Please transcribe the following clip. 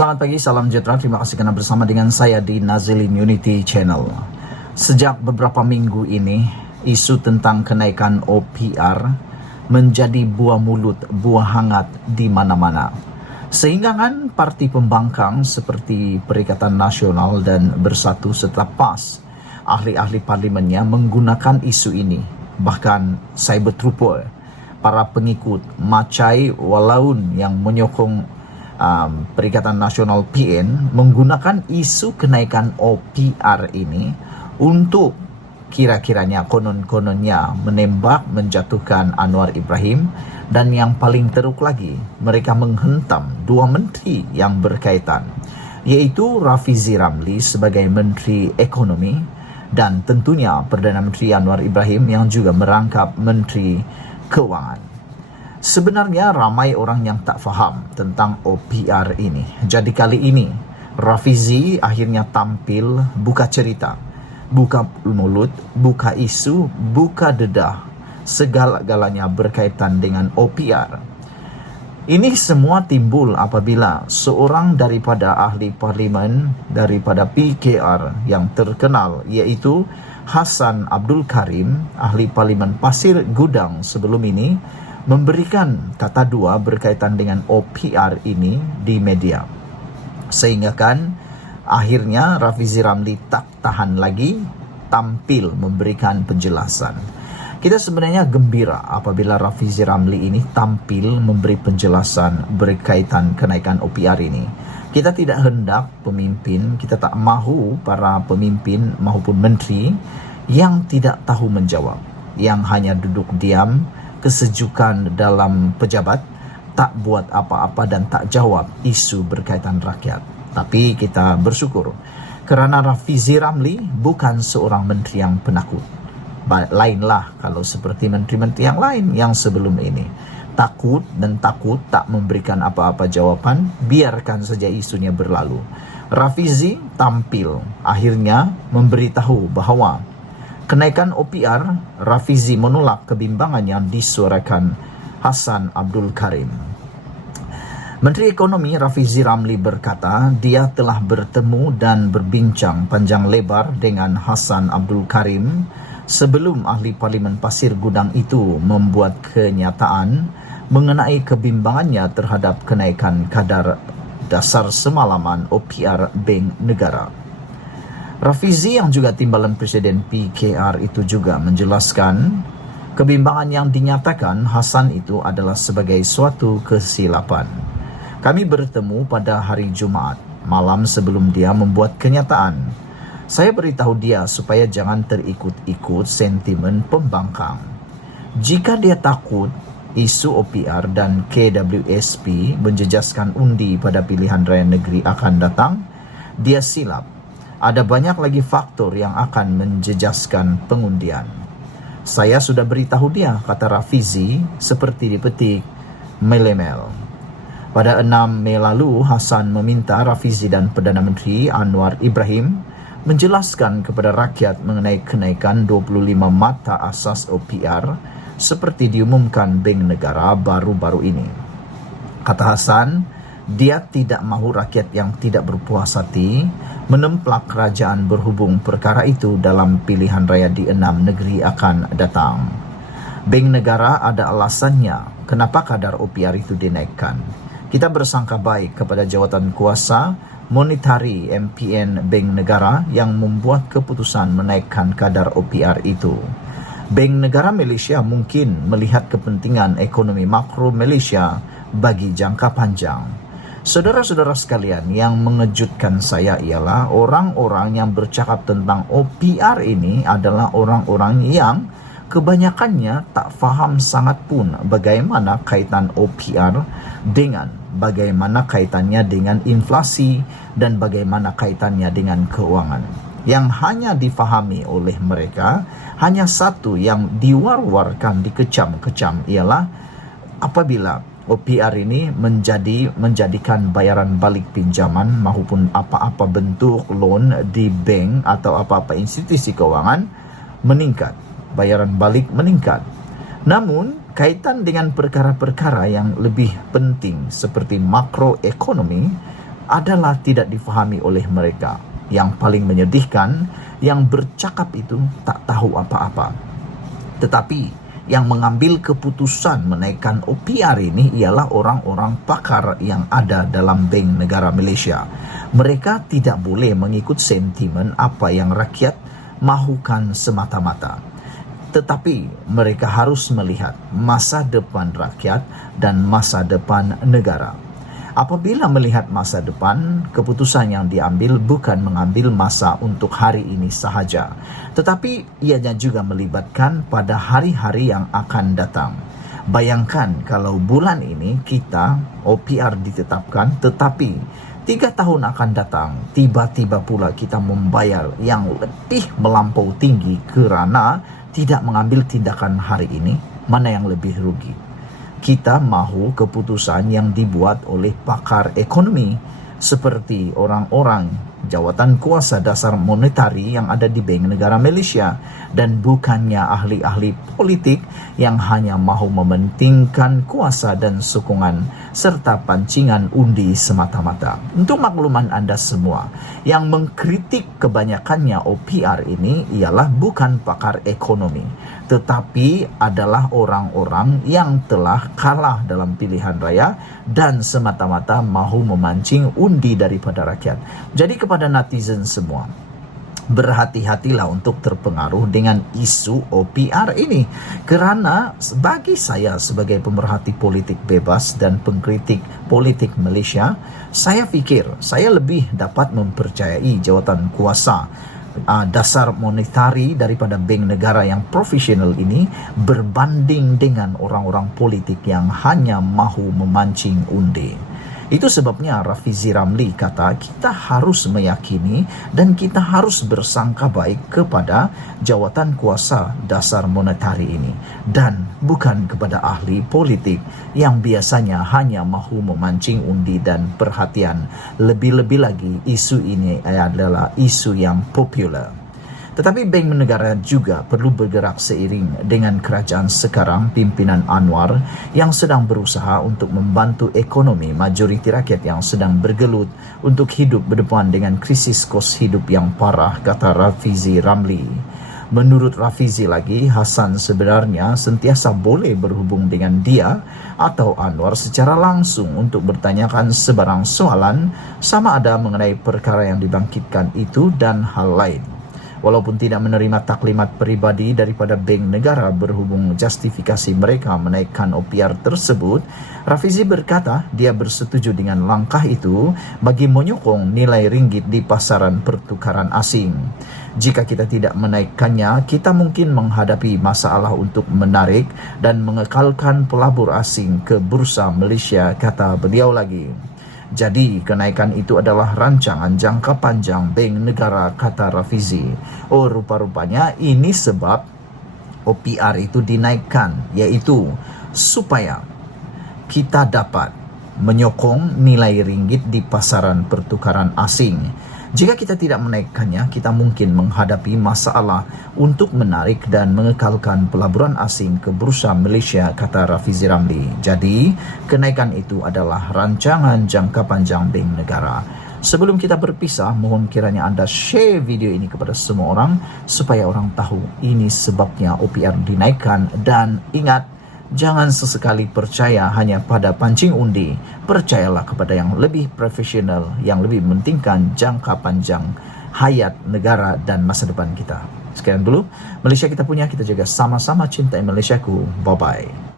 Selamat pagi, salam sejahtera. Terima kasih karena bersama dengan saya di Nazilin Unity Channel. Sejak beberapa minggu ini, isu tentang kenaikan OPR menjadi buah mulut, buah hangat di mana-mana. Sehingga kan parti pembangkang seperti Perikatan Nasional dan Bersatu Setelah PAS, ahli-ahli parlimennya menggunakan isu ini. Bahkan saya berterupa para pengikut Macai Walaun yang menyokong Perikatan Nasional PN menggunakan isu kenaikan OPR ini untuk kira-kiranya konon-kononnya menembak, menjatuhkan Anwar Ibrahim, dan yang paling teruk lagi, mereka menghentam dua menteri yang berkaitan, yaitu Rafizi Ramli sebagai Menteri Ekonomi dan tentunya Perdana Menteri Anwar Ibrahim yang juga merangkap Menteri Keuangan. Sebenarnya ramai orang yang tak faham tentang OPR ini. Jadi kali ini Rafizi akhirnya tampil buka cerita, buka mulut, buka isu, buka dedah, segala-galanya berkaitan dengan OPR. Ini semua timbul apabila seorang daripada ahli parlimen daripada PKR yang terkenal, yaitu Hassan Abdul Karim, ahli parlimen Pasir Gudang sebelum ini, memberikan kata dua berkaitan dengan OPR ini di media. Sehingga kan akhirnya Rafizi Ramli tak tahan lagi tampil memberikan penjelasan. Kita sebenarnya gembira apabila Rafizi Ramli ini tampil memberi penjelasan berkaitan kenaikan OPR ini. Kita tidak hendak pemimpin, kita tak mahu para pemimpin maupun menteri yang tidak tahu menjawab, yang hanya duduk diam, kesejukan dalam pejabat, tak buat apa-apa dan tak jawab isu berkaitan rakyat. Tapi kita bersyukur kerana Rafizi Ramli bukan seorang menteri yang penakut. Lainlah kalau seperti menteri-menteri yang lain yang sebelum ini. Takut tak memberikan apa-apa jawapan, biarkan saja isunya berlalu. Rafizi tampil akhirnya memberitahu bahawa kenaikan OPR, Rafizi menolak kebimbangan yang disuarakan Hassan Abdul Karim. Menteri Ekonomi Rafizi Ramli berkata dia telah bertemu dan berbincang panjang lebar dengan Hassan Abdul Karim sebelum ahli parlimen Pasir Gudang itu membuat kenyataan mengenai kebimbangannya terhadap kenaikan kadar dasar semalaman OPR Bank Negara. Rafizi yang juga timbalan Presiden PKR itu juga menjelaskan kebimbangan yang dinyatakan Hassan itu adalah sebagai suatu kesilapan. Kami bertemu pada hari Jumaat malam sebelum dia membuat kenyataan. Saya beritahu dia supaya jangan terikut-ikut sentimen pembangkang. Jika dia takut isu OPR dan KWSP menjejaskan undi pada pilihan raya negeri akan datang, dia silap. Ada banyak lagi faktor yang akan menjejaskan pengundian. Saya sudah beritahu dia, kata Rafizi, seperti dipetik melemel. Pada 6 Mei lalu, Hassan meminta Rafizi dan Perdana Menteri Anwar Ibrahim menjelaskan kepada rakyat mengenai kenaikan 25 mata asas OPR seperti diumumkan Bank Negara baru-baru ini. Kata Hassan, dia tidak mahu rakyat yang tidak berpuas hati menemplak kerajaan berhubung perkara itu dalam pilihan raya di 6 negeri akan datang. Bank Negara ada alasannya kenapa kadar OPR itu dinaikkan. Kita bersangka baik kepada jawatan kuasa monetari MPN Bank Negara yang membuat keputusan menaikkan kadar OPR itu. Bank Negara Malaysia mungkin melihat kepentingan ekonomi makro Malaysia bagi jangka panjang. Saudara-saudara sekalian, yang mengejutkan saya ialah orang-orang yang bercakap tentang OPR ini adalah orang-orang yang kebanyakannya tak faham sangat pun bagaimana kaitan OPR dengan bagaimana kaitannya dengan inflasi dan bagaimana kaitannya dengan keuangan. Yang hanya difahami oleh mereka, hanya satu yang diwar-warkan, dikecam-kecam ialah apabila OPR ini menjadikan bayaran balik pinjaman maupun apa-apa bentuk loan di bank atau apa-apa institusi keuangan meningkat, bayaran balik meningkat. Namun kaitan dengan perkara-perkara yang lebih penting seperti makroekonomi adalah tidak difahami oleh mereka. Yang paling menyedihkan, yang bercakap itu tak tahu apa-apa. Tetapi yang mengambil keputusan menaikkan OPR ini ialah orang-orang pakar yang ada dalam Bank Negara Malaysia. Mereka tidak boleh mengikut sentimen apa yang rakyat mahukan semata-mata. Tetapi mereka harus melihat masa depan rakyat dan masa depan negara. Apabila melihat masa depan, keputusan yang diambil bukan mengambil masa untuk hari ini sahaja, tetapi ianya juga melibatkan pada hari-hari yang akan datang. Bayangkan kalau bulan ini kita OPR ditetapkan, tetapi 3 tahun akan datang, tiba-tiba pula kita membayar yang lebih melampau tinggi kerana tidak mengambil tindakan hari ini. Mana yang lebih rugi? Kita mahu keputusan yang dibuat oleh pakar ekonomi seperti orang-orang jawatan kuasa dasar monetari yang ada di Bank Negara Malaysia, dan bukannya ahli-ahli politik yang hanya mahu mementingkan kuasa dan sokongan serta pancingan undi semata-mata. Untuk makluman anda semua, yang mengkritik kebanyakannya OPR ini ialah bukan pakar ekonomi, tetapi adalah orang-orang yang telah kalah dalam pilihan raya dan semata-mata mahu memancing undi daripada rakyat. Jadi kepada netizen semua, berhati-hatilah untuk terpengaruh dengan isu OPR ini, kerana bagi saya sebagai pemerhati politik bebas dan pengkritik politik Malaysia, saya fikir saya lebih dapat mempercayai jawatan kuasa dasar monetari daripada bank negara yang profesional ini berbanding dengan orang-orang politik yang hanya mahu memancing undi. Itu sebabnya Rafizi Ramli kata kita harus meyakini dan kita harus bersangka baik kepada jawatan kuasa dasar monetari ini dan bukan kepada ahli politik yang biasanya hanya mahu memancing undi dan perhatian. Lebih-lebih lagi isu ini adalah isu yang popular. Tetapi Bank Negara juga perlu bergerak seiring dengan kerajaan sekarang pimpinan Anwar yang sedang berusaha untuk membantu ekonomi majoriti rakyat yang sedang bergelut untuk hidup berdepan dengan krisis kos hidup yang parah, kata Rafizi Ramli. Menurut Rafizi lagi, Hassan sebenarnya sentiasa boleh berhubung dengan dia atau Anwar secara langsung untuk bertanyakan sebarang soalan sama ada mengenai perkara yang dibangkitkan itu dan hal lain. Walaupun tidak menerima taklimat peribadi daripada Bank Negara berhubung justifikasi mereka menaikkan OPR tersebut, Rafizi berkata dia bersetuju dengan langkah itu bagi menyokong nilai ringgit di pasaran pertukaran asing. Jika kita tidak menaikkannya, kita mungkin menghadapi masalah untuk menarik dan mengekalkan pelabur asing ke bursa Malaysia, kata beliau lagi. Jadi, kenaikan itu adalah rancangan jangka panjang Bank Negara, kata Rafizi. Oh, rupa-rupanya ini sebab OPR itu dinaikkan, iaitu supaya kita dapat menyokong nilai ringgit di pasaran pertukaran asing. Jika kita tidak menaikkannya, kita mungkin menghadapi masalah untuk menarik dan mengekalkan pelaburan asing ke bursa Malaysia, kata Rafizi Ramli. Jadi, kenaikan itu adalah rancangan jangka panjang Bank Negara. Sebelum kita berpisah, mohon kiranya anda share video ini kepada semua orang supaya orang tahu ini sebabnya OPR dinaikkan, dan ingat, jangan sesekali percaya hanya pada pancing undi. Percayalah kepada yang lebih profesional, yang lebih mementingkan jangka panjang hayat negara dan masa depan kita. Sekian dulu Malaysia kita punya, kita jaga sama-sama cintai Malaysiaku. Bye-bye.